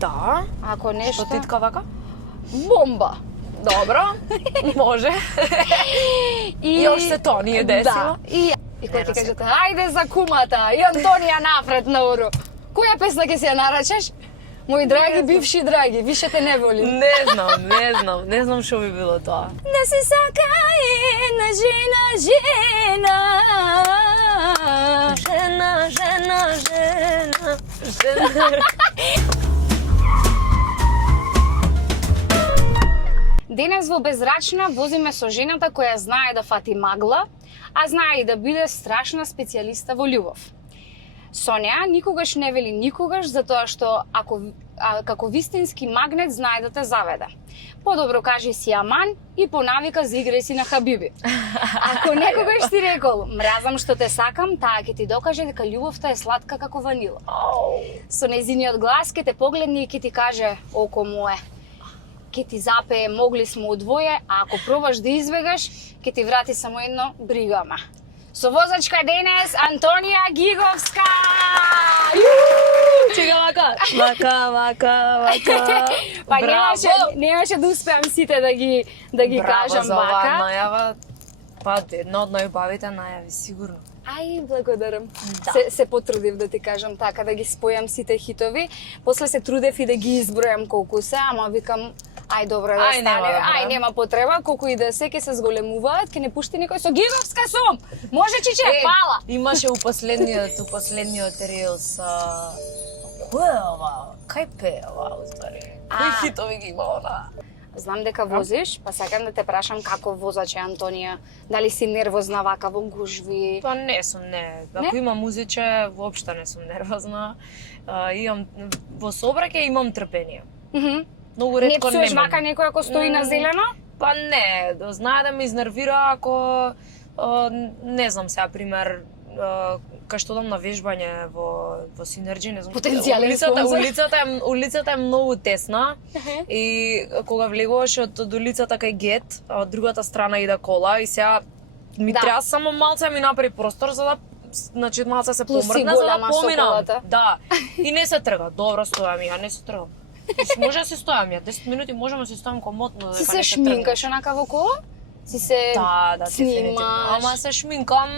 Да. Ако нешто... Што титка вака? Бомба! Добро, може. И уште тоа ни е десило. Да, и кој ти кажете, ајде за кумата, и Антонија напред на уру. Која песна ќе си ја нарачаш? Мои драги, бивши драги, више те не волим. Не знам што би било тоа. Да се сака една жена. Денес во Безрачна возиме со жената која знае да фати магла, а знае и да биде страшна специјалиста во љубов. Сонја никогаш не вели никогаш, затоа што како вистински магнет знае да те заведе. Подобро кажи си аман и по навика заиграј си на Хабиби. Ако некогаш ти рекол, мразам што те сакам, таа ќе ти докаже дека љубовта е сладка како ванила. Со нејзиниот глас ќе те погледне и ќе ти каже, око мое, ќе ти запее могли смо удвоje, а ако пробаш да избегаш, ќе ти врати само едно бригама. Со возачка денес Антонија Гиговска! Чека вака. Па немаше да успеам сите да ги кажам за оваа вака. најава. Па една од најубавите најави сигурно. Ај, благодарам. Да. Се потрудив да ти кажам така, да ги спојам сите хитови. После се трудев и да ги избројам колку се, ама викам, ај добро да стане, нема потреба, колку и да се ќе се зголемуваат, ќе не пушти никој со Гиговска сум. Може чиче, фала. Имаше у последниот рилс кој е ова? Кај пее ова уствари? Кои хитови ги има она? Знам дека возиш, па сакам да те прашам како возаче Антонија. Дали си нервозна вака во гужви? Па не сум, не. Ако имам музиче, воопшто не сум нервозна. Имам во сообраќај имам трпение. Многу ретко не псуеш вака некој ако стои на зелено? Па не, знае да ме изнервира ако не знам сега пример кај што дам на вежбање во Синерџи, не знам. Потенцијален спонзор. Улицата е многу тесна и кога влегуваш од улицата кај Гет, од другата страна иде кола и сега ми треба само малце ми направи простор за да значи малце се помрдна за да поминам. Да. И не се трга. Добро стојам ја, не се тргам. Може да се стојам ја, 10 минути можеме да се стојам комотно. Си се шминкаш онака во кола? Си се снимаш? Ама се шминкам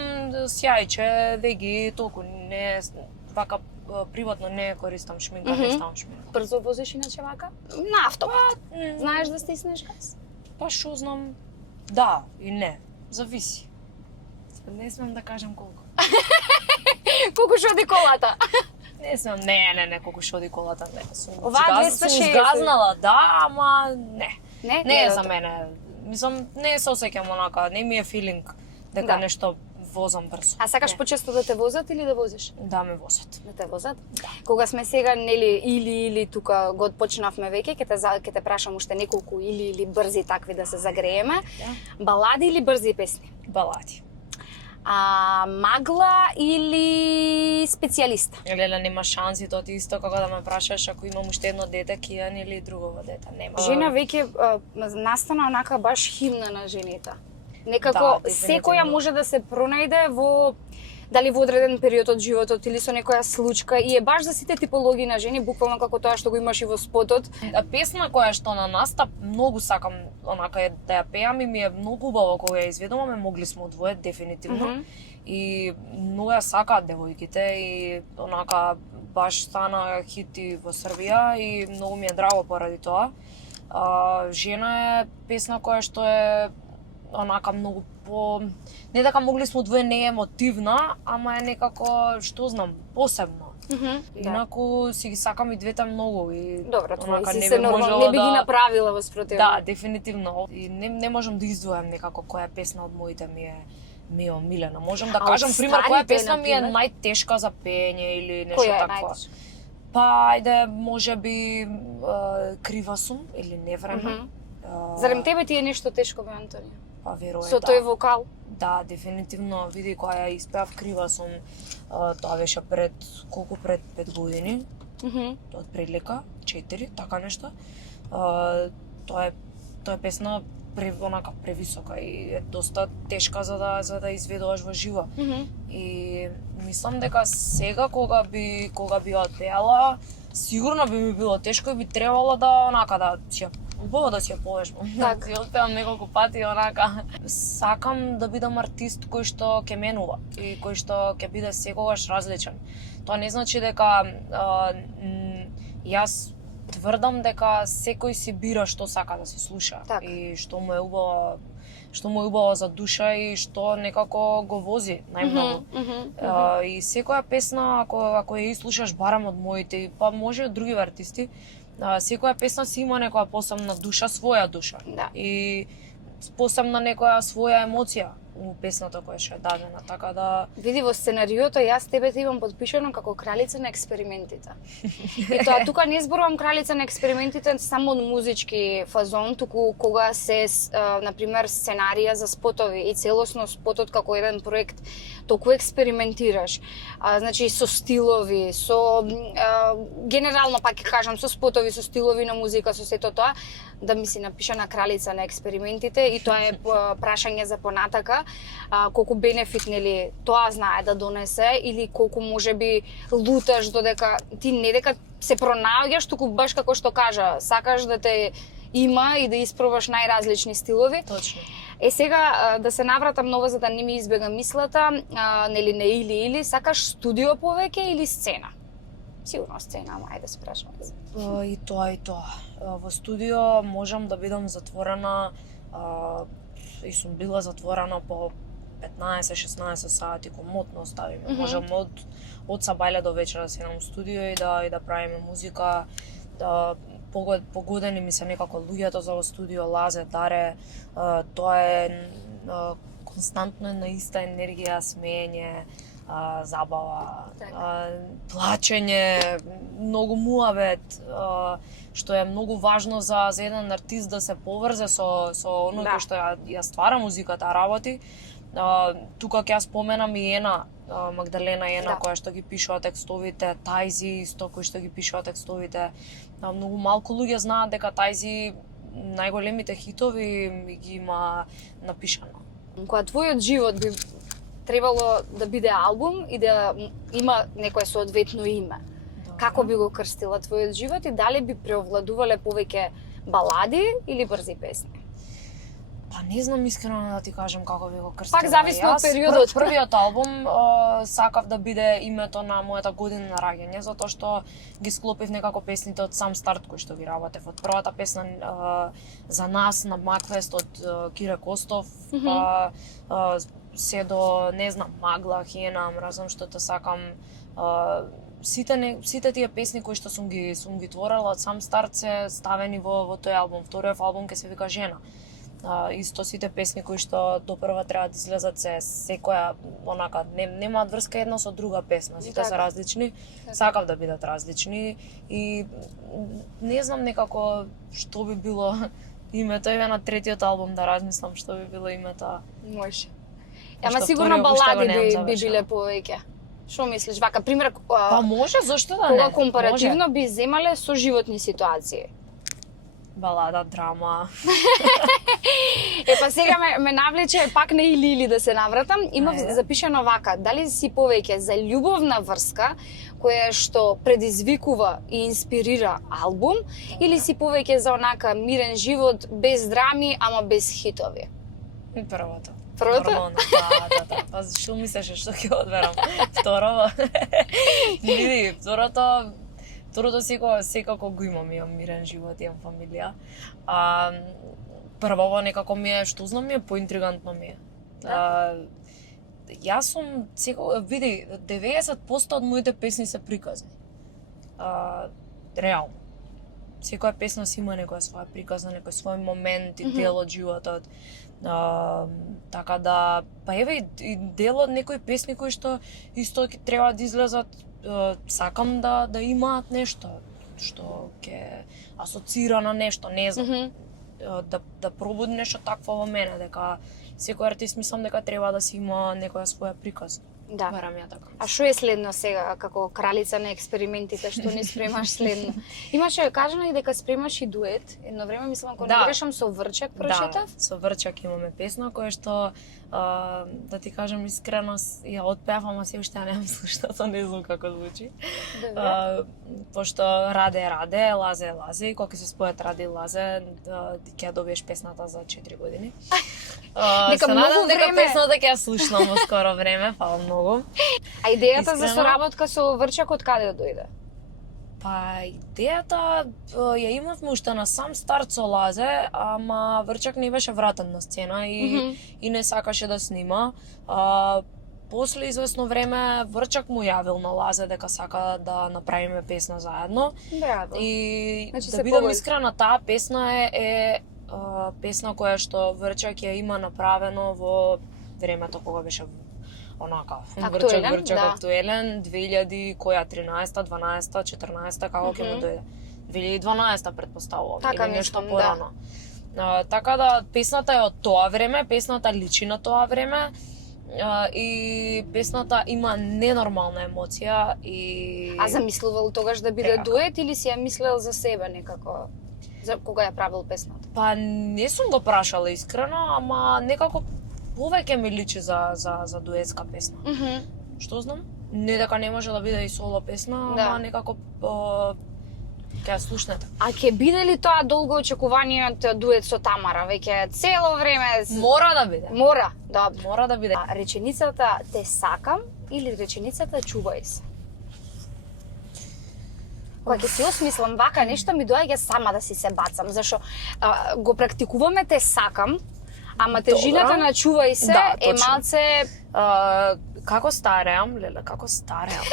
сјајче, веги, толку не вака приватно не користам шминка, не ставам шминка. Брзо возиш иначе вака? На автомат. Знаеш да стиснеш газ? Па шо знам, да и не, зависи. Не смем да кажам колку. Колку шоди колата? Не смем, не, колку шоди колата, не. Оваа 260. Сум згазнала, да, ама не. Не е за тоа. мене. Мислам, не се осеќам онака, не ми е филинг дека нешто возам брзо. А сакаш почесто да те возат или да возиш? Да ме возат. Да те возат? Да. Кога сме сега, нели, или тука го почнавме веќе, ќе те прашам уште неколку или брзи такви да се загрееме. Да. Балади или брзи песни? Балади. Магла или специјалиста? Леле, нема шанси, тоа ти исто како да ме прашаш ако имам уште едно дете, кијан или друго дете, нема. Жена веќе настана онака баш химна на жените. Некако секоја може да се пронајде во дали во одреден период од животот или со некоја случка и е баш за сите типологии на жени, буквално како тоа што го имаш и во спотот. Песна која што на настап многу сакам онака да ја пеам и ми е многу убаво кога ја изведуваме, могли сме одвојат дефинитивно. И многу ја сакаат девојките и онака баш стана хити во Србија и многу ми е драго поради тоа. Жена е песна која што е онака многу по не дека могли сме одвоје, не е емотивна, ама е некако, што знам, посебно. Инаку си ги сакам и двете многу и добро, тоа си се нормално, не би ги направила во спротивно. Да, дефинитивно. И не можам да издвојам некако која песна од моите ми е омилена. Можам да кажам пример која песна ми е најтешка за пење или нешто такво. Па ајде, можеби Крива сум или Невреме. Зарем тебе ти е нешто тешко бе, Антонија? Па веројатно. Со тој вокал? Да, дефинитивно. Види која ја испеав Крива сум, тоа беше пред 5 години. Тоа од прилика, 4, така нешто. Тоа е тоа е песна онака превисока и е доста тешка за да изведуваш во живо. И мислам дека сега кога би ја пеала, сигурно би ми било тешко и би требало да онака да си убаво да си ја повежбам. Так. Ја пеам неколку пати онака. Сакам да бидам артист кој што ќе менува и кој што ќе биде секогаш различен. Тоа не значи дека јас тврдам дека секој си бира што сака да се слуша и што му е убаво за душа и што некако го вози најмногу. И секоја песна ако ја слушаш барем од моите, па може од други артисти, секоја песна си има некоја посебна душа, своја душа. И посебна некоја своја емоција у песната која ќе е дадена, така да... Види, во сценариото јас тебе те имам подпишано како кралица на експериментите. И тоа, тука не зборувам кралица на експериментите само од музички фазон, туку кога се, например, сценарија за спотови и целосно спотот како еден проект, толку експериментираш. Значи, со стилови, со... генерално, пак ќе кажам, со спотови, со стилови на музика, со сето тоа, да ми си напиша на кралица на експериментите и тоа е прашање за понатака, колку бенефит нели тоа знае да донесе или колку можеби луташ додека ти не дека се пронаоѓаш, туку баш како што кажа, сакаш да те има и да испробаш најразлични стилови. Точно. Сега да се навратам ново за да не ми избега мислата, нели не или сакаш студио повеќе или сцена? Сигурно сцена, ама ајде се прашаме. И тоа. Во студио можам да бидам затворена и сум била затворена по 15-16 сати, комотно оставиме. Можам од сабајле до вечера да седам во студио и да правиме музика. Погодени ми се некако луѓето за во студио, Лазе, Даре, тоа е константно на иста енергија, смеење, забава, плачење, многу муабет, што е многу важно за еден артист да се поврзе со оној кој што ја ствара музиката, работи. Тука ќе ја споменам и Ена, Магдалена Ена, која што ги пишува текстовите, Тајзи исто кој што ги пишува текстовите. Многу малку луѓе знаат дека Тајзи најголемите хитови ги има напишано. Кога твојот живот би требало да биде албум и да има некое соодветно име, како би го крстила твојот живот и дали би преовладувале повеќе балади или брзи песни? Па не знам искрено да ти кажам како би го крстила. Пак зависно од периодот. Првиот албум сакав да биде името на мојата година на раѓање, затоа што ги склопив некако песните од сам старт кој што ги работев. Од првата песна за нас на Макфест од Кире Костов, се до, не знам, Магла, Хиена, мразам што те сакам. Сите тие песни кои што сум ги творела од сам старт се ставени во тој албум. Вториот албум ќе се вика Жена. Исто сите песни кои што допрва треба да излезат се секоја онака немаат врска една со друга песна, сите се различни. Сакав да бидат различни и не знам некако што би било името на третиот албум, да размислам што би било името. Може. Ама сигурно балади би биле повеќе. Што мислиш? Вака пример, па може, зошто да не? Кога компаративно би земале со животни ситуации. Балада, драма. Па сега ме навлече пак на или да се навратам. Имав запишано вака, дали си повеќе за љубовна врска која што предизвикува и инспирира албум или си повеќе за онака мирен живот без драми, ама без хитови? Првото. Првото? Да. Па што мислеше што ќе одберам? Второ. Види, второто секако го имам мирен живот, имам фамилија. Прво некако ми е, што знам ми е, поинтригантно ми е. Јас сум види, 90% од моите песни се приказни. Реално. Секоја песна си има некоја своја приказна, некој свој момент и дел од животот. Така да, па еве и дел од некои песни кои што исто ќе треба да излезат, сакам да имаат нешто што ќе асоцира на нешто, не знам. Да пробуди нешто такво во мене, дека секој артист мислам дека треба да си има некоја своја приказна. Да. Барам ја така. А што е следно сега, како кралица на експериментите, што не спремаш следно? Имаше кажано и дека спремаш и дует. Едно време мислам, ако не грешам, со Врчак прочитав. Да, со Врчак имаме песна која што да ти кажам искрено ја отпеав, ама се уште ја немам слушнато, не знам како звучи. Пошто Раде, Лазе, и кога се спојат Раде и Лазе, ќе ја добиеш песната за 4 години. Дека многу дека време песната ќе ја слушнам во скоро време, фала многу. А идејата за соработка со Врчак од каде дојде? Па идејата ја имавме уште на сам старт со Лазе, ама Врчак не беше вратен на сцена и не сакаше да снима. После известно време Врчак му јавил на Лазе дека сака да направиме песна заедно. Браво. И значи, да бидам искрена, таа песна е песна која што Врчак ја има направено во времето кога беше онака Врчак актуелен, 2000 која 13-та, 12-та, 14-та, како ќе му дојде? 2012-та претпоставувам, така, или нешто порано. Така да песната е од тоа време, песната личи на тоа време и песната има ненормална емоција и А замислувал тогаш да биде дует или си ја мислел за себе некако? За кога ја правил песната? Па не сум го прашала искрено, ама некако повеќе ми личи за дуетска песна. Што знам? Не дека не може да биде и соло песна, ама некако ќе ја слушнете. А ќе биде ли тоа долго очекуваниот дует со Тамара? Веќе цело време... Мора да биде. Мора, добро. Мора да биде. А реченицата те сакам или реченицата чувај се? Кога ќе си осмислам вака нешто, ми доаѓа сама да си се бацам, зашто го практикуваме те сакам, ама тежината на чувај се е малце... Како стареам, леле, како стареам.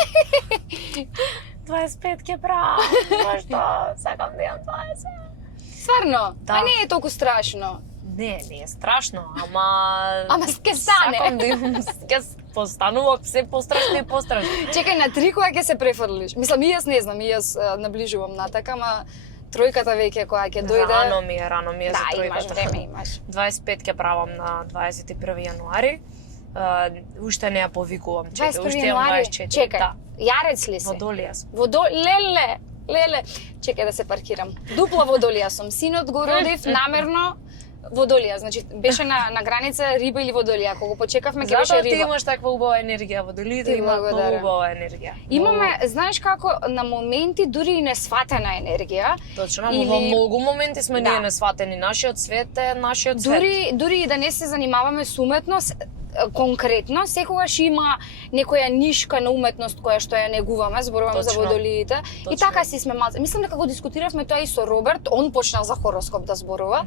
25 ќе правам, што сакам да имам 20. Стварно? А не е толку страшно? Не е страшно, ама... Ама ќе стане. Сакам да имам, ќе постанува се пострашно и пострашно. Чекај, на 3 која ќе се префрлиш? Мислам, и јас не знам, и јас наближувам натака, ама тројката веќе која ќе дојде... Рано ми е за тројката. Да, имаш време, имаш. 25 ќе правам на 21 јануари. Уште не ја повикувам, уште имам 24. Чекај, јарец ли си? Водолија сум. Леле, чекај да се паркирам. Дупло водолија сум. Синот го родив намерно водолија, значи беше на граница риба или водолија. Кога почекавме ќе беше риба. Затоа ти имаш таква убава енергија, водолиите имаат многу убава енергија. Имаме, знаеш како, на моменти дури и несватена енергија. Точно, во многу моменти сме ние несватени. Нашиот свет е нашиот свет. Дури и да не се занимаваме со уметност, конкретно, секогаш има некоја нишка на уметност која што ја негуваме, зборувам за водолиите. И така си сме малце. Мислам дека го дискутиравме тоа и со Роберт, он почнал за хороскоп да зборува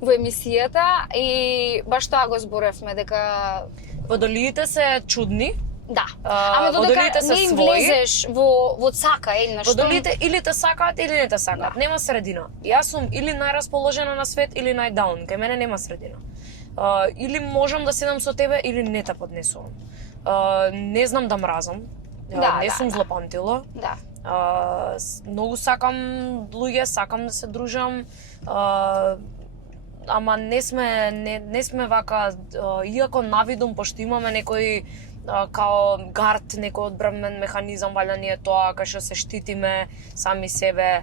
во емисијата и баш тоа го зборевме дека водолиите се чудни. Да. Ама додека не им влезеш во цака еднаш. Водолиите или те сакаат или не те сакаат. Нема средина. Јас сум или најрасположена на свет или најдаун. Кај мене нема средина. Или можам да седам со тебе или не те поднесувам. Не знам да мразам. Не сум злопамтила. Да. Многу сакам луѓе, сакам да се дружам. Ама не сме вака, иако навидум, пошто имаме некој као гард, некој одбранен механизам, валја ни е тоа, кај што се штитиме сами себе,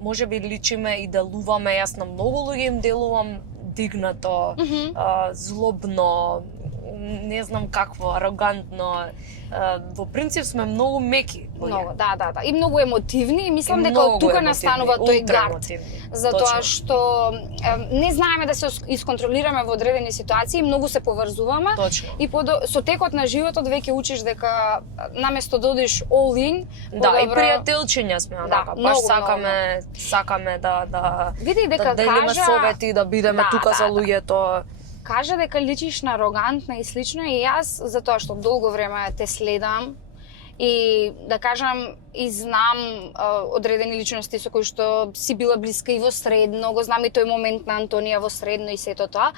може би личиме и делуваме, јас на многу луѓе им делувам дигнато, злобно, не знам какво, арогантно. Во принцип сме многу меки. Многу, да. И многу емотивни и мислам дека од тука настанува тој гард. Затоа што не знаеме да се исконтролираме во одредени ситуации, многу се поврзуваме. Точно. И со текот на животот веќе учиш дека наместо да одиш all in, да, и пријателчиња сме онака, баш сакаме да види дека делиме совети, да бидеме тука за луѓето. Кажа дека личиш на арогантна и слично и јас, затоа што долго време те следам и да кажам и знам одредени личности со кои што си била блиска и во средно, го знам и тој момент на Антонија во средно и сето тоа.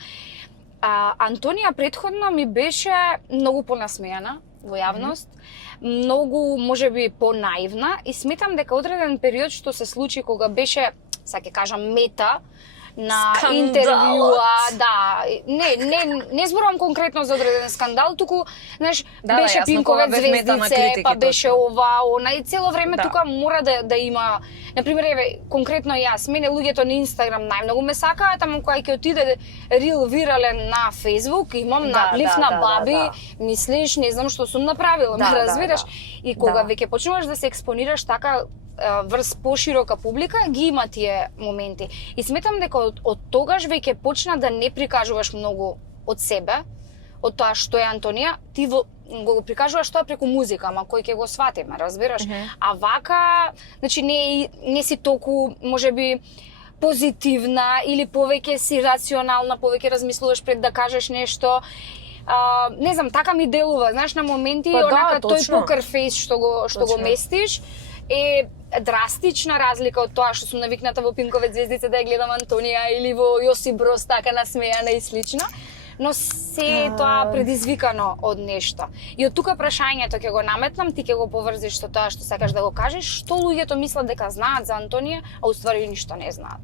Антонија претходно ми беше многу понасмејана во јавност, многу можеби понаивна и сметам дека одреден период што се случи кога беше, сега ќе кажам мета, на Скандалот. интервјуа, да, не зборувам конкретно за одреден скандал, туку, знаеш, Да, беше јасно, Пинкове кога бев мета на звездице, критики, па беше точно. ова, она и цело време Да. тука мора да има, например, еве, конкретно јас, мене луѓето на Инстаграм најмногу ме сакаат, ама кога ќе отиде рил вирален на Фејсбук, имам Да, наплив да, на да, баби, да. мислиш, не знам што сум направила, Да, ме да, разбираш? да. И кога Да. веќе почнуваш да се експонираш така врз поширока публика, ги има тие моменти. И сметам дека од тогаш веќе почна да не прикажуваш многу од себе, од тоа што е Антонија, ти го прикажуваш тоа преку музика, ама кој ќе го свати, ме разбираш? А вака, значи не си толку, можеби, позитивна или повеќе си рационална, повеќе размислуваш пред да кажеш нешто. Не знам, така ми делува, знаеш, на моменти Па да, онака тој точно. покер фейс што го Точно. местиш е драстична разлика од тоа што сум навикната во Пинкове звездице да ја гледам Антонија или во Јосип Брос така насмејана и слично. Но се тоа предизвикано од нешто. И од тука прашањето ќе го наметнам, ти ќе го поврзиш со тоа што сакаш да го кажеш, што луѓето мислат дека знаат за Антонија, а уствари ништо не знаат.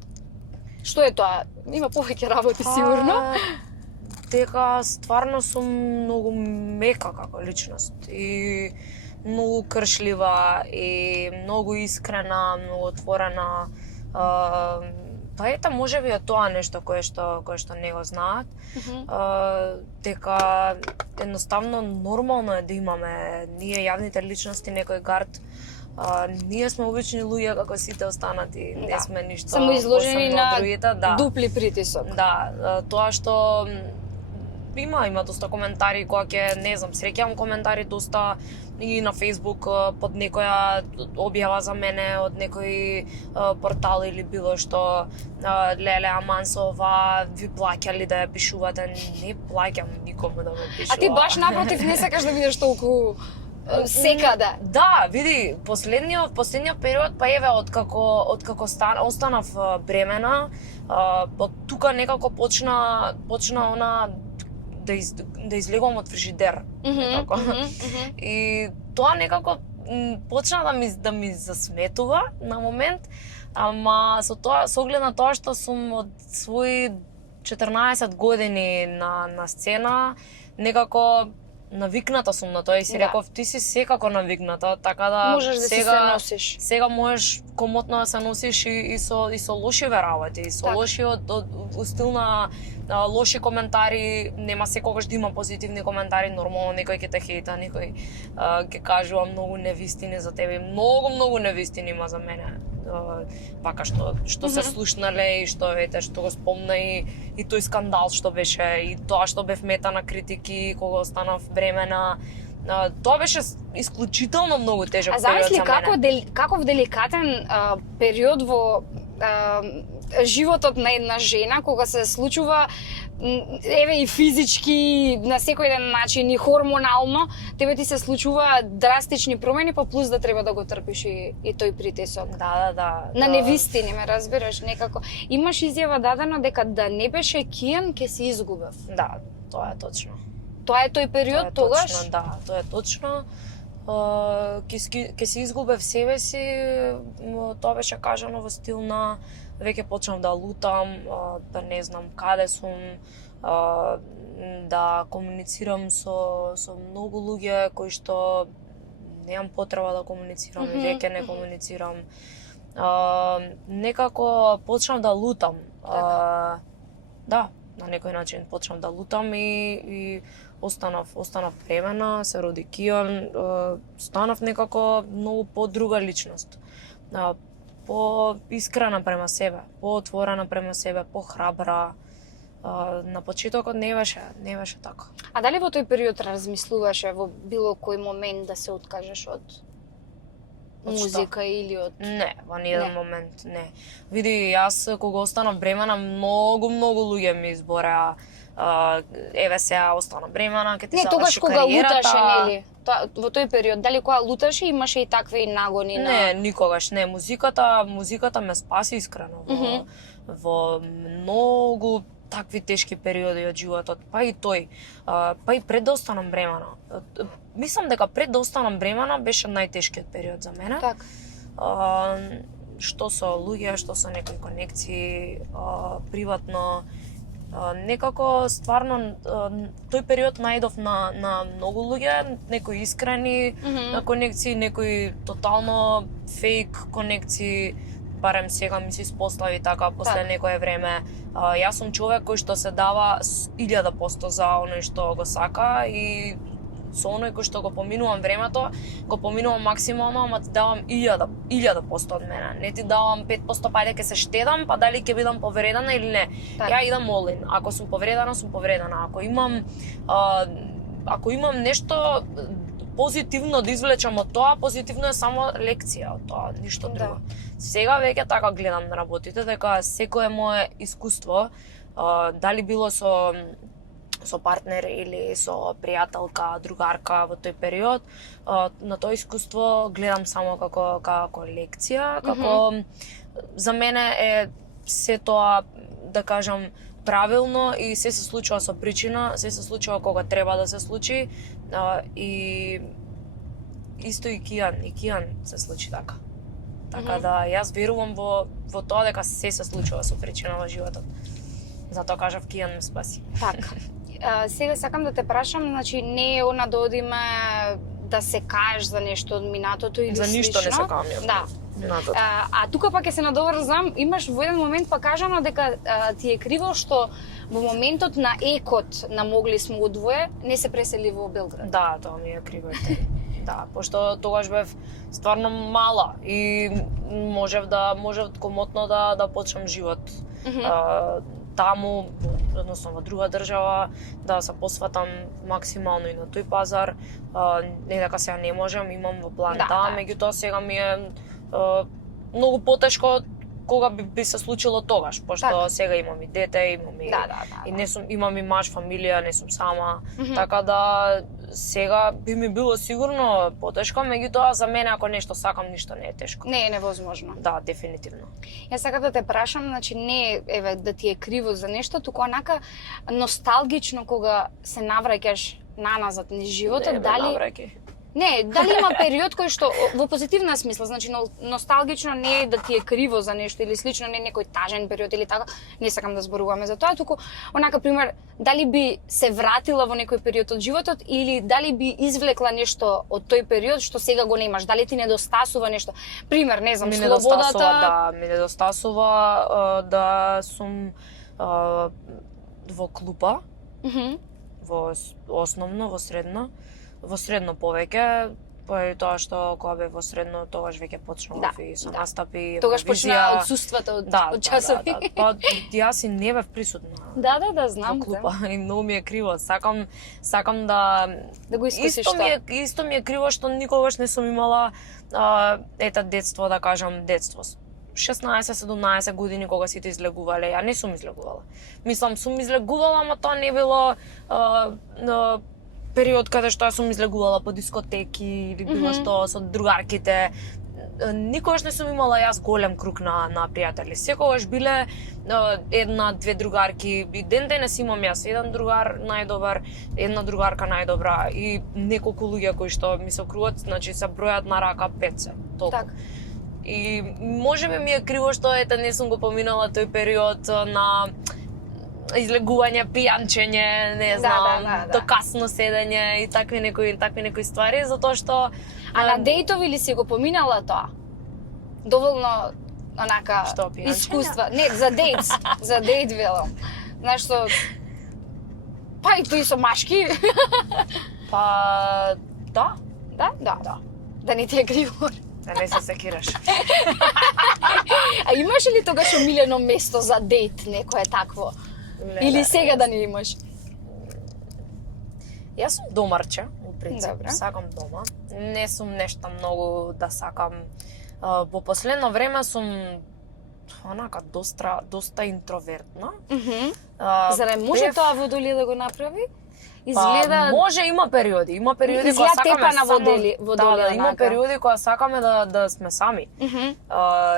Што е тоа? Има повеќе работи сигурно. Дека стварно сум многу мека како личност и многу кршлива и многу искрена, многу отворена. Па ета можеби е тоа нешто кое што не го знаат. Дека едноставно нормално е да имаме ние јавните личности некој гард. Ние сме обични луѓе како сите останати, не сме ништо само изложени посебно од другите, на дупли притисок. Да, тоа што има доста коментари кога ќе, не знам, среќавам коментари доста и на Facebook под некоја објава за мене од некој портал или било што, леле, аман со ова ви плаќали да ја пишувате? Не плаќам никому да ме пишува. А ти баш напротив не сакаш да бидеш толку секаде. Да, види, последниот период, па еве, откако останав бремена, од тука некако почна она да излегувам од фрижидер. И тоа некако почна да ми засметува на момент, ама со оглед на тоа што сум од свои 14 години на сцена, некако навикната сум на тоа и си реков, ти си секако навикната, така да можеш да се носиш. Сега можеш комотно да се носиш и со лошиве работи, и со лошиот стил на лоши коментари, нема секогаш да има позитивни коментари, нормално некој ќе те хејта, некој ќе кажува многу невистини за тебе, многу невистини има за мене. Вака што се слушнале и што го спомна и тој скандал што беше и тоа што бев мета на критики кога останав бремена. Тоа беше исклучително многу тежок период за мене. А замисли каков деликатен период во животот на една жена кога се случува еве и физички на секој ден начин и хормонално тебе ти се случува драстични промени па плюс да треба да го трпиш и тој притисок. Да. На невистини, ме разбираш, некако. Имаш изјава дадена дека да не беше Кијан ќе се изгубев. Да, тоа е точно. Тоа е тој период тогаш? Точно, да, тоа е точно. Ке се изгубев себе си, тоа беше кажано во стил на веќе почнав да лутам, да не знам каде сум, да комуницирам со многу луѓе кои што немам потреба да комуницирам и веќе не комуницирам. Некако почнав да лутам. Да, на некој начин почнав да лутам и останав бремена, се роди Кијан, станав некако многу подруга личност. По-искрена према себе, по-отворена према себе, по-храбра. На почетокот не беше така. А дали во тој период размислуваше во било кој момент да се откажеш од музика или од... Не, во ниеден момент не. Види, јас кога останав бремена, многу луѓе ми избореа еве сега остана бремена, ќе ти заврши тогаш кога кариерата. луташе, нели? Во тој период, дали кога луташе имаше и такви нагони на... Не, никогаш не. Музиката ме спаси искрено во многу такви тешки периоди од животот, па и тој, па и пред да останам бремена. Мислам дека пред да останам бремена беше најтешкиот период за мене. Так. што со луѓе, што со некои конекции, приватно, некако стварно тој период најдов на многу луѓе, некои искрени конекции, некои тотално фейк конекции, барем сега ми се испостави така после некое време. Јас сум човек кој што се дава 1000% за оној што го сака и со оној кој што го поминувам времето, го поминувам максимално, ама ти давам 1000% од мене. Не ти давам 5%, па ајде ќе се штедам, па дали ќе бидам повредена или не. Ја идам all in. Ако сум повредена, сум повредена. Ако имам нешто позитивно да извлечам од тоа, позитивно е само лекција од тоа, ништо друго. Сега веќе така гледам на работите, дека секое мое искуство, дали било со партнер или со пријателка, другарка во тој период, на тоа искуство гледам само како лекција, како за мене е се тоа, да кажам, правилно и се случува со причина, се случува кога треба да се случи, и исто и Кијан се случи така. Така да јас верувам во тоа дека се случува со причина во животот. Затоа кажав Кијан ме спаси. Така. Сега сакам да те прашам, значи не е она да одиме да се кажеш за нешто од минатото или за ништо слично. Не се каам. Да. А тука пак ќе се надоврзам, имаш во еден момент па кажано дека ти е криво што во моментот на екот на Могли смо удвоje не се пресели во Белград. Да, тоа ми е криво. Да, пошто тогаш бев стварно мала и можев комотно да почнам живот. Таму, односно во друга држава, да се посватам максимално и на тој пазар. Не дека сега не можам, имам во план меѓутоа сега ми е многу потешко кога би се случило тогаш, пошто сега имам и дете, имам и маж, фамилија, не сум сама, така да сега би ми било сигурно потешко, меѓутоа за мене ако нешто сакам, ништо не е тешко. Не е невозможно. Да, дефинитивно. Јас сакам да те прашам, значи не еве да ти е криво за нешто, туку онака носталгично кога се навраќаш наназад низ животот, дали има период кој што во позитивна смисла, значи носталгично не е да ти е криво за нешто или слично, не е некој тажен период или така, не сакам да зборуваме за тоа, туку онака пример, дали би се вратила во некој период од животот или дали би извлекла нешто од тој период што сега го немаш, дали ти недостасува нешто. Пример, не знам, слободата. Ми недостасува да сум во клупа, во основно, во средно повеќе, поради тоа што кога бев во средно, тогаш веќе почнав и со настапи, тогаш почна одсуството од часови. Па јас и не бев присутна. Да, знам. Во клупа и многу ми е криво. Сакам да го искусиш тоа. Исто ми е криво што никогаш не сум имала детство, да кажам, детство. 16-17 години кога сите излегувале, ја не сум излегувала. Мислам, сум излегувала, ама тоа не било период каде што јас сум излегувала по дискотеки или било што со другарките. Никогаш не сум имала јас голем круг на пријатели. Секогаш биле една, две другарки, и ден денес имам јас еден другар најдобар, една другарка најдобра и неколку луѓе кои што ми се окружат, значи се бројат на рака 5 толку. Так. И можеби ми е криво што не сум го поминала тој период на излегување, пијанчење, не знам, до касно седење и такви некои ствари, затоа што на дејтови ли си го поминала тоа? Доволно онака искуства. Не, за дејт велам. Знаеш што па и тој со машки. Па да. Да не ти е криво. Да не се секираш. А имаш ли тогаш омилено место за дејт, некое такво? Или сега да не имаш? Јас сум домарче, во принцип, сакам дома. Не сум нешто многу да сакам. Во последно време сум онака доста интровертна. Зарем може тоа Водолија да го направи? Изгледа може, има периоди кога сакаме само има периоди кога сакаме да сме сами.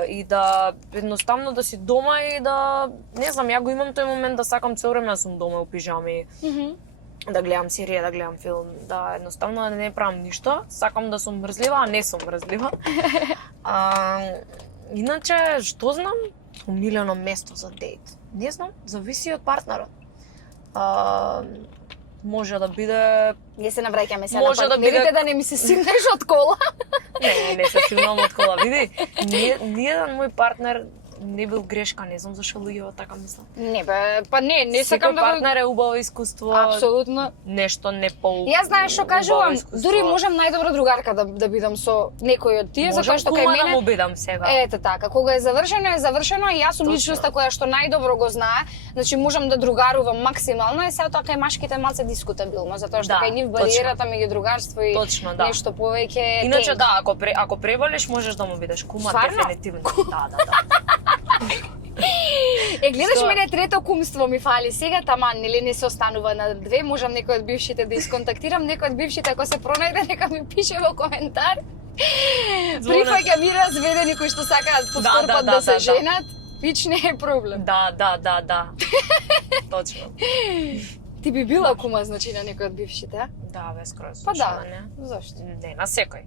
И да едноставно да си дома и да не знам, ја го имам тој момент да сакам цело време да сум дома у пижами. Да гледам серија, да гледам филм, да едноставно не правам ништо. Сакам да сум мрзлива, а не сум мрзлива. Иначе, што знам, умилено место за дејт. Не знам, зависи од партнерот. Може да биде... Не се навраќаме сега Може на да партнерите биде- да не ми се симнеш од кола. Не се симнам од кола. Види, ниеден мој партнер не бил грешка, не знам зашто луѓето така мислат. Не бе, па не Секој сакам да го... партнер е убаво искуство. Апсолутно. Нешто не по. Јас знаеш што кажувам, убаво искуство. дури можам најдобра другарка да бидам со некој од тие, затоа што кај Можам кума да му мене бидам сега. ете така, кога е завршено и јас сум Точно. личноста која што најдобро го знае, значи можам да другарувам максимално, и сега тоа кај машките малце дискутабилно, затоа што Да, кај нив точно. бариерата меѓу другарство и Точно, да. нешто повеќе Иначе тенк. да, ако превалиш можеш да му бидеш кума Стварно? дефинитивно. Да. Е, гледаш Што? мене трето кумство ми фали сега, таман, нели не се останува на две, можам некој од бившите да исконтактирам, некој од бившите ако се пронајде нека ми пише во коментар. Прифаќа ми разведени кои што сакаат по втор пат да се женат, пич не е проблем. Да. Точно. Ти би била кума значи на некој од бившите, а? Да, бескројно. Па да. Не. Зошто? Не, на секој.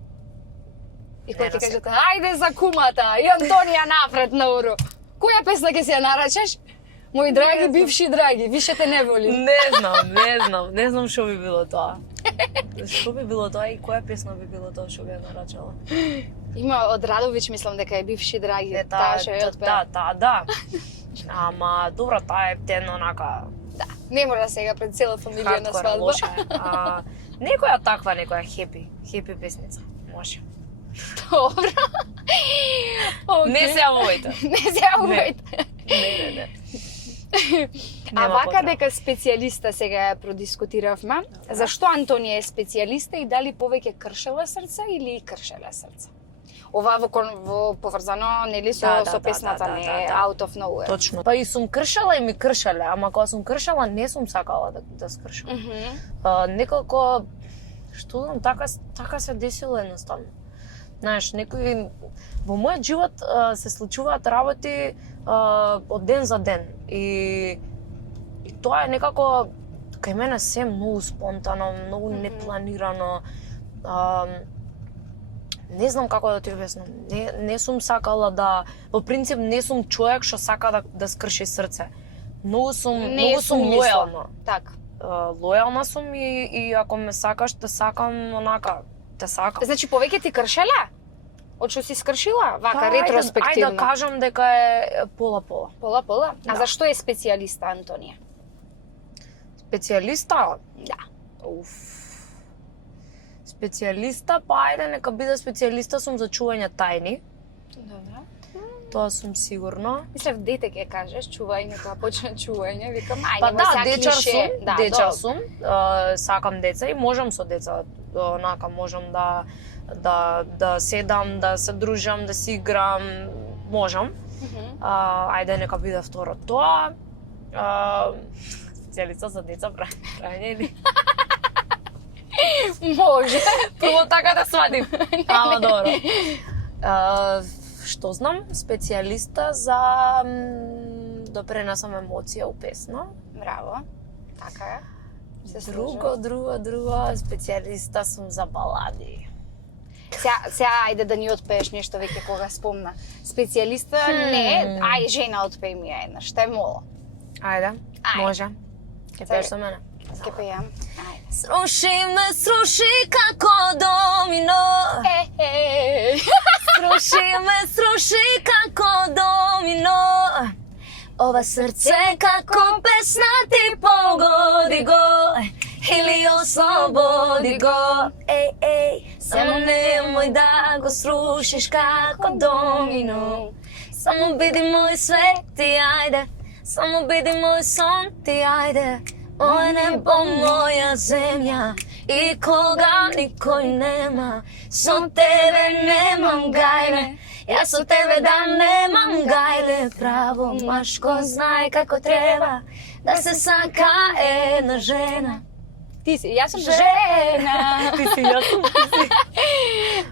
И кој Не, ти на кажете, ајде за кумата, и Антонија напред на уру. Која песна ќе си ја нарачаш? Мои драги, бивши драги, више те не волим. Не знам што би било тоа. Што би било тоа и која песна би било тоа што би ја нарачала? Има од Радовиќ, мислам дека е бивши драги, таа што ја отпеа. Да. Ама добро, таа е тен онака. Да, не мора сега пред цела фамилија на Хардкор, свадба. лоша е. Некоја таква, некоја хепи песница. Може. Добро. Не се јавувајте. Не се јавувајте. Не. А Нема вака потреба. дека специјалиста сега ја продискутиравме, зашто Антонија е специјалиста и дали повеќе кршела срце или и кршеле срце? Ова во поврзано нели со песната не Out of Nowhere. Точно. Па и сум кршела и ми кршеле, ама кога сум кршела не сум сакала да скршам. Некако што знам, така се десило едноставно. Знаеш, некои во мојот живот се случуваат работи од ден за ден и тоа е некако кај мене се многу спонтано, многу непланирано. Не знам како да ти објаснам. Не сум сакала да, во принцип не сум човек што сака да скрши срце. Многу сум лојална. Така. Лојална сум и ако ме сакаш, те сакам онака, те сакам. Значи повеќе ти кршеле? Од што си скршила? Вака ретроспективно. Ајде да кажам дека е пола-пола. Пола-пола? А Да. зашто е специјалиста Антонија? Специјалиста? Да. Уф. Специјалиста, па ајде нека биде специјалиста сум за чување тајни. Добро. Тоа сум сигурна. Мислев дете ќе кажеш, чување, кога почне чување, викам ајде, Па да, дечар клише. сум, Да, дечар добро. сум, сакам деца и можам со деца, онака можам да седам, да се дружам, да си играм, можам. Ајде нека биде второ тоа. Специјалиста за деца прајање или? Може. Прво така да сватим. Ама добро. Што знам, специјалиста за да пренесам емоција у песна. Браво. Така е. Се Друго, специјалиста сум за балади. Сега ајде да ни отпееш нешто веќе кога спомна. Специјалиста не, ај жена отпеј ми ја еднаш, те молам. Ајде, може. Ке пееш со мене. Ке пејам. Ајде. Сруши како домино. Сруши како домино. Ова срце како песна ти погоди го. Или ослободи го. Само немој да го срушиш како домино. Само биди мој свет и ајде. Само биди мој сон ти ајде. Мој небо, моја земја. И кога никој нема, со тебе немам гајле. Јас со тебе да немам гајле. Право машко знај како треба да се сака една жена. Ти си, јас сум жена. Ти си, јас сум.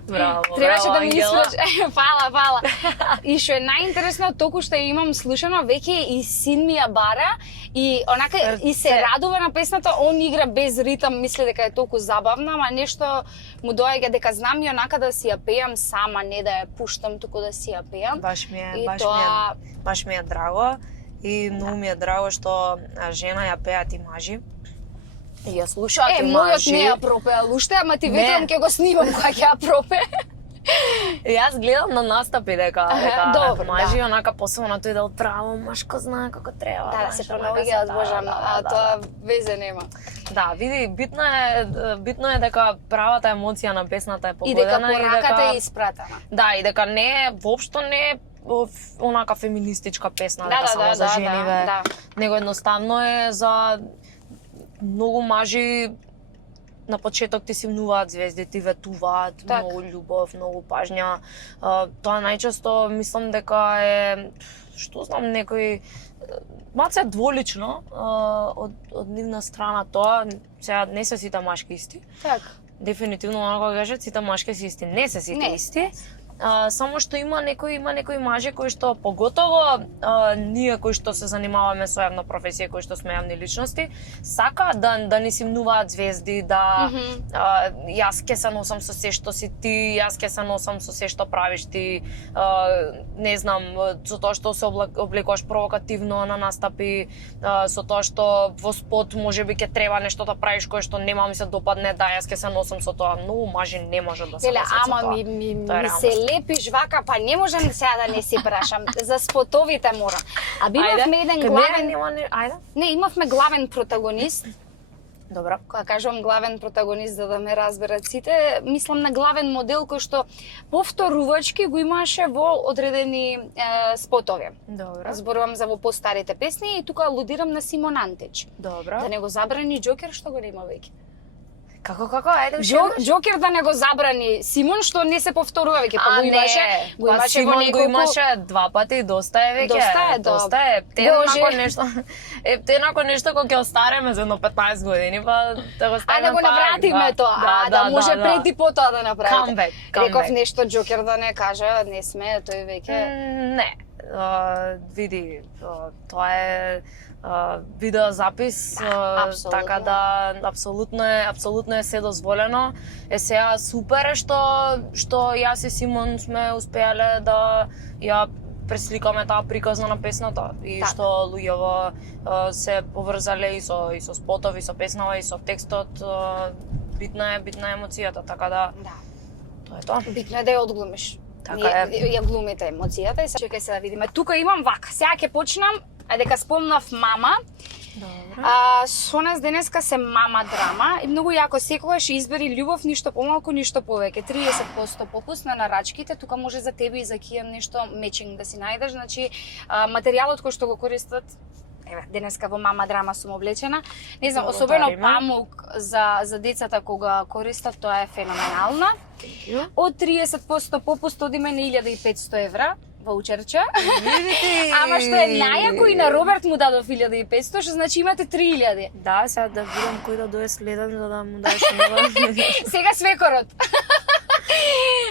Браво, Требаше да ми Ангела. испрача. Фала. И што е најинтересно, толку што ја имам слушано, веќе и син ми ја бара и онака и се радува на песната, он игра без ритам, мисли дека е толку забавна, ама нешто му доаѓа дека знам и онака да си ја пеам сама, не да ја пуштам, туку да си ја пеам. Баш ми е драго и многу ми е драго што жена ја пеат и мажи. И ја слушаат и мојот мажи. не ја пропеал уште, ама ти ветувам ќе го снимам кога ќе ја пропе. И јас гледам на настапи дека добро, мажи онака посебно тој дел право машко знае како треба. Да, се знаеш, пронавигаат, онака божам, а тоа везе нема. Да, види, битно е дека правата емоција на песната е И дека погодена пораката е испратена. Да, и дека не е воопшто не е онака феминистичка песна, дека само за жениве, него едноставно е за многу мажи. На почеток ти си мнуваат звезди, ти ветуваат, многу љубов, многу пажња. Тоа најчесто мислам дека е, што знам, некој малце дволично од нивна страна тоа. Сега не се сите машки исти. Така. Дефинитивно онако кажат, сите машки се исти. Не се сите исти. Само што има некои мажи кои што поготово ние кои што се занимаваме со јавна професија, кои што сме јавни личности, сака да ни симнуваат звезди, да јас ќе се носам со се што си ти, јас ќе се носам со се што правиш ти, не знам, со тоа што се облекуваш провокативно на настапи, со тоа што во спот можеби ќе треба нешто да правиш кое што нема ми се допадне, да јас ќе се носам со тоа. Многу мажи не можат да се носат со тоа. Ама ми се лепиш вака, па не можам сега да не си прашам. За спотовите морам. А имавме еден главен... Не, имавме главен протагонист. Добро. Кога кажувам главен протагонист, за да ме разберат сите, мислам на главен модел кој што повторувачки го имаше во одредени спотови. Добро. Зборувам за во постарите песни и тука алудирам на Симон Антич. Добро. Да не го забрани Џокер што го нема веќе. Како? Ајде Џокер да не го забрани Симон, што не се повторува веќе, па го имаше во Симон неколку... го имаше два пати, доста е веќе. Доста е. Те након нешто кога ќе остареме за едно 15 години, па да го ставиме. Ајде го навратиме тоа, да може преди потоа да направиме. Камбек. Реков нешто Џокер да не кажа, не сме, тој веќе... Не. Види, тоа е видеозапис, така да апсолутно е се дозволено. Сега супер е што јас и Симон сме успеале да ја пресликаме таа приказна на песната и што луѓево се поврзале и со спотови, со песнава и со текстот. Битна е емоцијата, така да тоа е тоа. Битно е да ја одглумиш. Така е. Ја глумите емоцијата и чекај се да видиме. Тука имам вака. Сега ќе почнам. Дека спомнав мама. Добро. Со нас денеска се мама драма и многу јако секогаш избери љубов, ништо помалку, ништо повеќе. 30% попуст на нарачките, тука може за тебе и за Кијан нешто мечинг да си најдеш, значи материјалот кој што го користат. Еве, денеска во мама драма сум облечена. Не знам, особено памук за децата кога користат, тоа е феноменална. Од 30% попуст одиме на 1500 евра. Ваучерче. Ама што е најако и на Роберт му дадов 1500, што значи имате 3000. Да, сега да видам кој да дое следен за да му даеш него. Сега свекорот.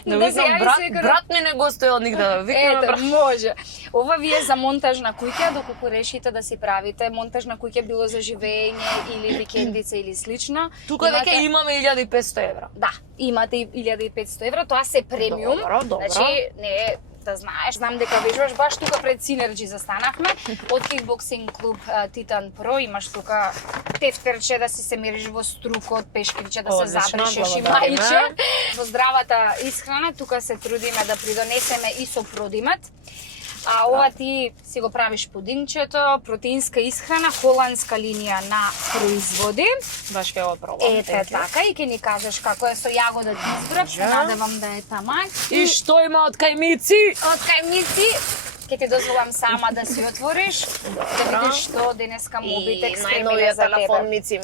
Да видам, брат ми не гостува од нигде. Ето, може. Ова ви е за монтажна куќа, доколку решите да си правите монтажна куќа, било за живење или викендица или слично. Тука веќе имаме 1500 евра. Да, имате 1500 евра, тоа се премиум. Добро. Значи, не да знаеш, знам дека вежбаш баш тука пред Синерџи застанавме, од кикбоксинг клуб Титан Про, имаш тука тефтерче да си се мериш во струкот, пешкирче да се забрешеш и мајче. Во здравата исхрана, тука се трудиме да придонесеме и со продимет. А ова ти си го правиш пудинчето, протеинска исхрана, холандска линија на производи. Баш ќе го пробам. Ете така, и ќе ни кажеш како е со јагодот избрав, се надевам да е таман. И што има од кајмици? Од кајмици, ќе ти дозволам сама да си отвориш, да видиш што денеска Мобитек спремиле за тебе. телефон Мици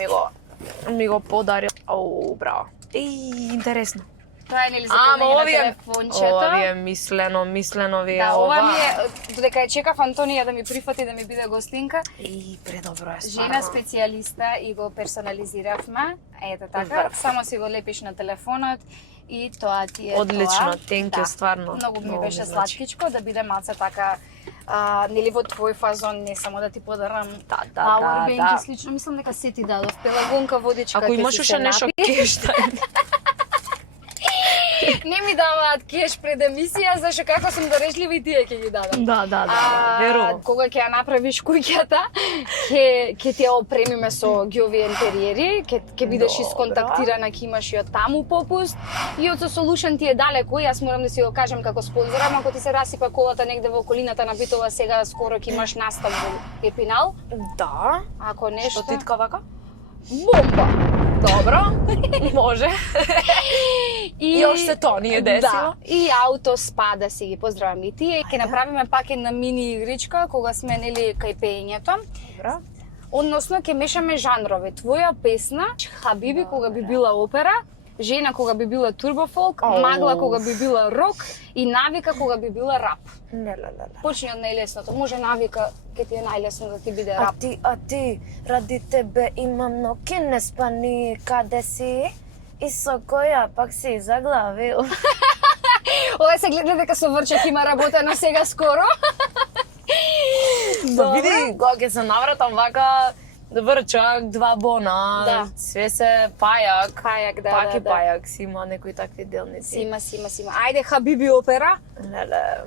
ми го подарил. Ау, браво. Интересно. Тоа е нели за полнење на телефончето. Ова ви е мислено ви е да, ова. ова ми е, додека ја чекав Антонија да ми прифати да ми биде гостинка. Предобро е стварно. Жена специјалиста и го персонализиравме. Ете така, само си го лепиш на телефонот И тоа ти е Одлично, тоа. thank you, стварно. Многу ми беше значи. сладкичко да биде малце така нели во твој фазон, не само да ти подарам Да, powerbank и слично. Мислам дека се ти дадов пелагонка, водичка, Ако имаш уште нешто кеш, Не ми даваат кеш пред емисија, зашто како сум дарежлива и тие ќе ги дадам. Да, верувам. Кога ќе ја направиш куќата, ќе ти ја опремиме со ѓови интериери, ќе бидеш исконтактирана, ќе имаш и од таму попуст. И од Solution ти е далеко, јас морам да си го кажам како спонзорам, ако ти се расипа колата негде во околината на Битола, сега скоро ќе имаш настап во Епинал. Да. Ако нешто... Што титка вака? Бомба! Добро, може. И оште тоа ни е десило. Да, и ауто спа да си ги поздравам и тие. Ќе направиме пак една мини игричка кога сме нели кај пеењето. Добро. Односно ќе мешаме жанрови. Твоја песна, Хабиби кога би била опера, Жена кога би била турбофолк, Магла кога би била рок и Навика кога би била рап. Почни од најлесното. Може Навика ќе ти е најлесно да ти биде рап. А ти, ради тебе имам ноки не спани, каде си? И со која пак си заглавил? Ова се гледа дека со Врчев има работено сега скоро. Да види, кога ќе се навратам вака, Врчак, 2 бона, Да. све се пајак. Пајак, да, Пак да, е да. пајак, си има некои такви делници. Сима. Ајде Хабиби опера. Леле.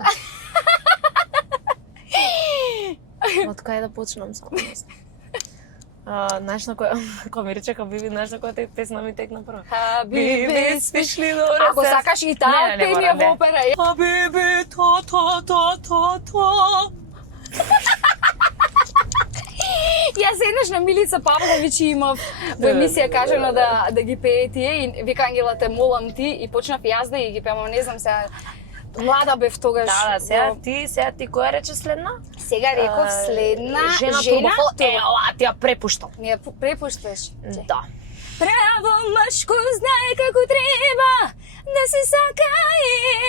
Од кај да почнам само? Знаеш на која, кога ми рече Хабиби, знаеш на која песна ми текна прва? Хабиби, спиш ли добре? Ако сакаш и таа пење во опера. Хабиби, то. Јас еднаш на Милица Павлович имав во емисија кажано да ги пее тие и вика Ангела те молам ти и почнав јас да ги пеам, не знам сега. Млада бев тогаш. Да, сега ти која рече следна? Сега реков следна Жена. Ова ти ја препуштам. Ми ја препушташ? Да. Право мъжко знае како треба да се сака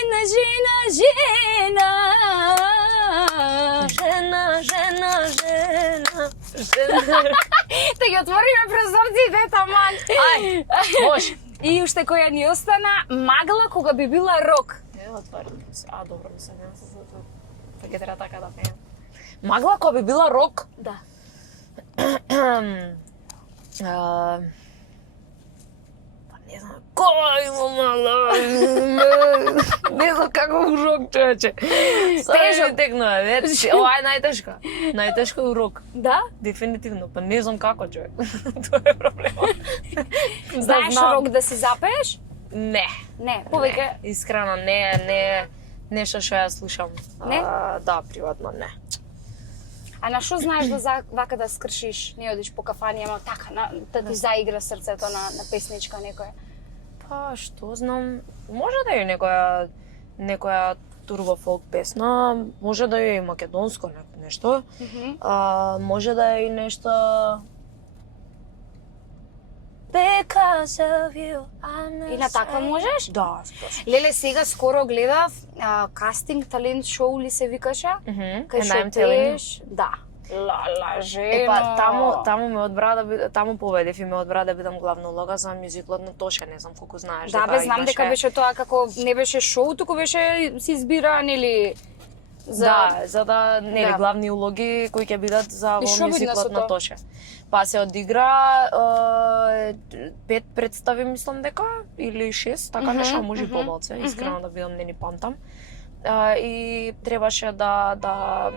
една жена. Да ги отвориме прозорците, таман. Ај, може. И уште која ни остана, Магла кога би била рок. Отворим се. Добро ми се нема се затоа. Па ќе треба така да пеем. Магла кога би била рок? Да. Не знам, кој има мала, не знам како урок, човече. Тежко текнува, ова е најтешка. Најтешка е урок. Да? Дефинитивно, па не знам како, човек. Тоа е проблемот. Знаеш рок да си запееш? Не. Не, повеќе. Искрено, не нешто што ја слушам. Не? Да, приватно не. А на што знаеш да вака да скршиш, не одиш по кафани, ама така, да ти заигра срцето на песничка некоја? Па, што знам, може да е некоја турбо фолк песна, може да е и македонско нешто, може да е и нешто... Because of you, И на таква можеш? Да, спрашно. Леле, сега скоро гледав кастинг талент шоу ли се викаше? Кај што пееш? Да. Лала, жено. Епа, таму ме одбра таму победив и ме одбра да бидам главна улога за мюзиклот на Тоша, не знам колку знаеш. Да, бе, знам дека беше тоа како не беше шоу, туку беше си избира, нели, за да нели главни улоги кои ќе бидат за во мюзиклот на Тоша. Па се одигра 5 представи, мислам дека, или 6, така нешто, може и помалце, искрено да бидам, не ни памтам. И требаше да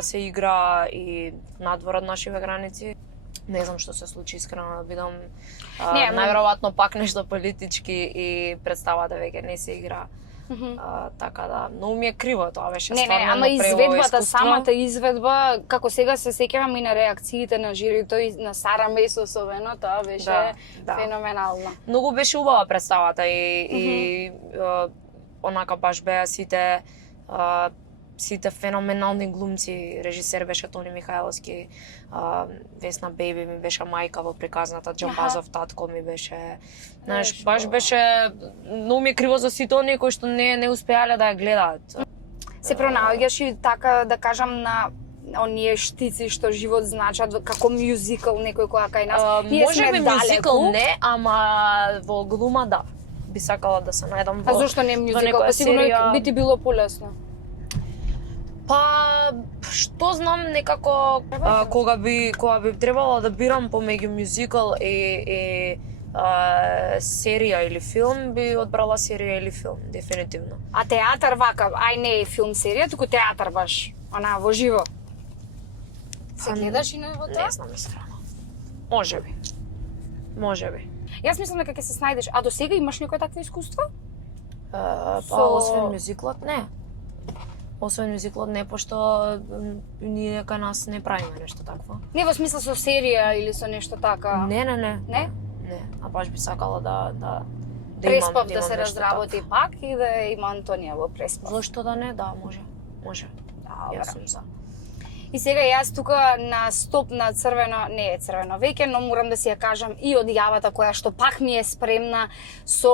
се игра и надвор од нашиве граници. Не знам што се случи, искрено да бидам. Најверојатно пак нешто политички и представата веќе не се игра. Така да, но ми е криво, тоа беше стварно. Не, ама изведбата, самата изведба, како сега се сеќавам и на реакциите на жирито и на Сара Месосовено, тоа беше феноменално. Многу беше убава представата и онака баш беа сите феноменални глумци. Режисер беше Тони Михајловски, Весна Бејби ми беше мајка во приказната, Џамбазов татко ми беше. Знаеш, баш беше, многу ми е криво за сите оние кои што не успеале да ја гледаат. Се пронаоѓаш и така да кажам на оние штици што живот значат како мюзикл некој која кај нас. Може би мюзикл не, ама во глума да. би сакала да се најдам А зошто не мюзикал? Па сигурно би ти било полесно. Па, што знам, некако кога би требало да бирам помеѓу мюзикал и серија или филм, би одбрала серија или филм, дефинитивно. А театар вака, ај не е филм серија, туку театар баш, она во живо. Се гледаш и на во тоа? Не знам искрено. Можеби. Јас мислам дека ќе се снајдеш. А до сега имаш некое такво искуство? Па освен мюзиклот, не. Освен мюзиклот не, пошто ние кај нас не правиме нешто такво. Не во смисла со серија или со нешто така? Не. Не? Не, а баш би сакала да Преспав да имам се нешто разработи пак и да има Антонија во Преспав. Зошто да не? Да, може. Добра. Јас сум за. И сега јас тука на стоп на црвено, не е црвено веќе, но морам да си ја кажам и од јавата која што пак ми е спремна со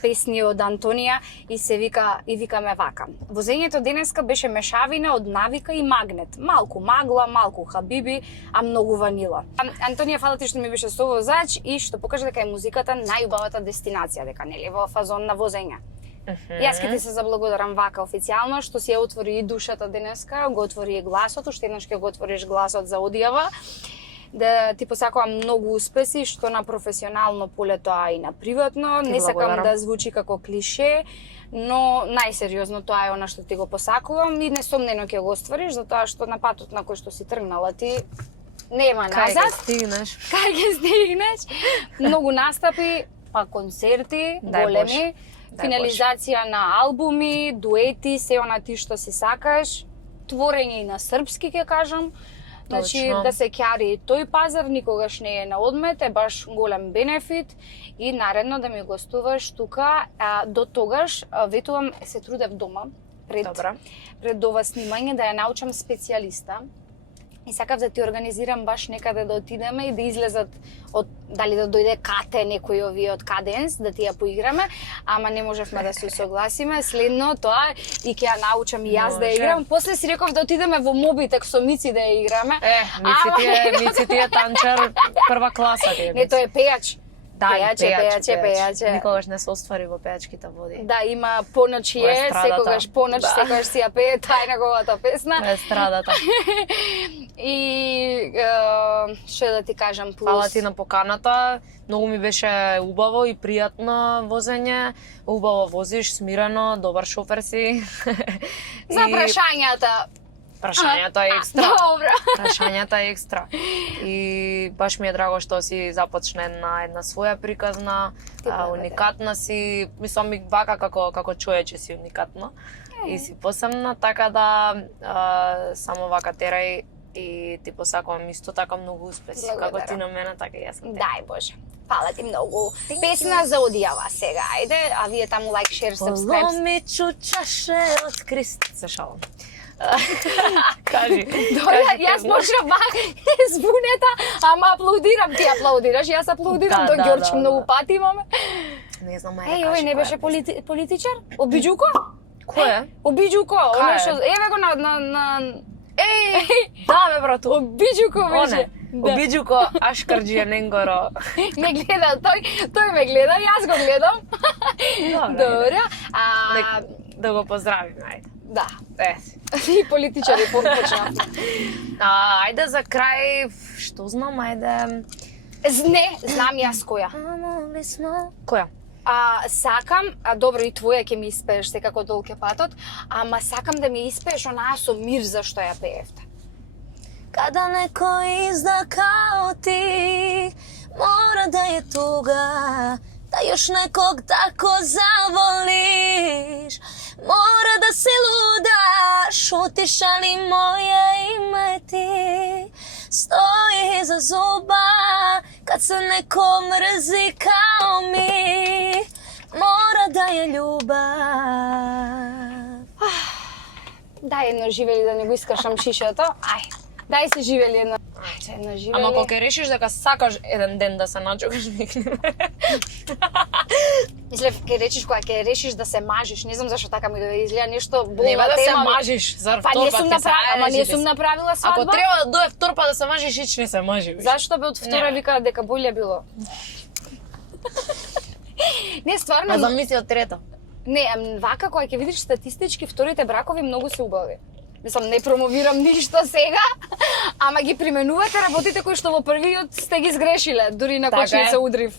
песни од Антонија и се викаме вака. Возењето денеска беше мешавина од навика и магнет. Малку магла, малку хабиби, а многу ванила. Антонија, фала ти што ми беше совозач и што покажа дека е музиката најубавата дестинација, дека нели во фазон на возење. Јас ќе ти се заблагодарам вака официјално што си ја отвори и душата денеска, го отвори и гласот, уште еднаш ќе го отвориш гласот за одјава. Да ти посакувам многу успеси, што на професионално поле, тоа и на приватно. Не сакам да звучи како клише, но најсериозно тоа е она што ти го посакувам и несомнено ќе го оствариш, затоа што на патот на кој што си тргнала ти нема назад. Кај ќе стигнеш? Многу настапи, па концерти, големи. Финализација на албуми, дуети, се она ти што си сакаш, творење и на српски ќе кажам. Значи да се ќари и тој пазар никогаш не е на одмет, е баш голем бенефит и наредно да ми гостуваш тука. До тогаш ветувам се трудев дома пред ова снимање да ја научам специјалиста. И сакав да ти организирам баш некаде да отидеме и да излезат од дали да дојде Кате некој овие од Каденс да ти ја поиграме, ама не можевме да се согласиме. Следно тоа и ќе ја научам и јас да ја играм. После си реков да отидеме во Мобитек со Мици да ја играме. Мици ти е танчар прва класа ти е. Не, тој е пејач. Да, пејаче. Никогаш не се оствари во пејачките води. Да, има поночие, секогаш си ја пее, таа е неговата песна. Тоа е страдата. И што да ти кажам, плюс... Фала ти на поканата, многу ми беше убаво и пријатно возење. Убаво возиш, смирено, добар шофер си. За прашањата. Прашањата е екстра. Добро. Прашањата е екстра. И баш ми е драго што си започна една своја приказна, уникатна си, мислам и вака како човече си уникатно. И си посебна, така да само вака терај и ти посакувам исто така многу успеси. Како ти на мене, така и јас на тебе. Дај Боже. Фала ти многу. Песна за одјава сега, ајде, а вие таму лайк, шер, subscribe. Поломи чучаше од Крист. Се шалам. Кажи. Добре, јас почнав збунета, ама аплаудирам, ти аплаудираш, јас аплаудирам, до Ѓорче многу пати имаме. Не знам, Еј, овој не беше политичар? Обиџуко? Кој е? Обиџуко, оно што еве го на Еј, да бе брату. Обиџуко беше. Обиџуко Ашкарџија Ненгоро. Не гледа, тој ме гледа, јас го гледам. Добре. Да го поздравиме, ајде. Да. И политичари почнавме. Ајде за крај, што знам, ајде... Не, знам јас која. Која? Сакам, добро и твоја ќе ми испееш секако долг е патот, ама сакам да ми испееш онаа со мир зашто ја пеевте. Када некој изда као ти, мора да е туга, да још неког тако заволиш. Мора да се луда, шутиш, али моје име ти стои за зуба, кад се неко мрзи као ми, мора да е љубав. Дај едно живели да не го искашам шишето. Ај, дај се живели едно. Ајде, едно живели. Ама кога ќе решиш дека сакаш еден ден да се начукаш, викнеме. Мислев, ќе решиш да се мажиш, не знам зашто така ми доведе изгледа нешто болна тема. Нема да се мажиш, зар втор пат ќе се ама не сум направила свадба. Ако треба да дое втор пат да се мажиш, ич не се мажи. Зашто бе од втора вика дека боле било? Не, стварно. А замисли од трето. Не, вака кога ќе видиш статистички вторите бракови многу се убави. Мислам, не промовирам ништо сега, ама ги применувате работите кои што во првиот сте ги сгрешиле, дури на кој Така е. се удрив.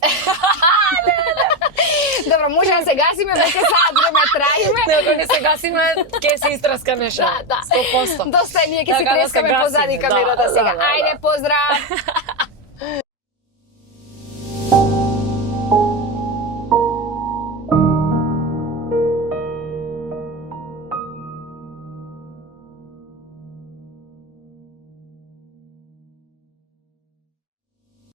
Добро, може да се гасиме, веќе саат време траиме. Не, ако не се гасиме, ќе се истраска нешто. Да. 100%. Доста е, ние ќе се Така да се трескаме гасиме, позади да, камерата сега. да. Ајде, поздрав!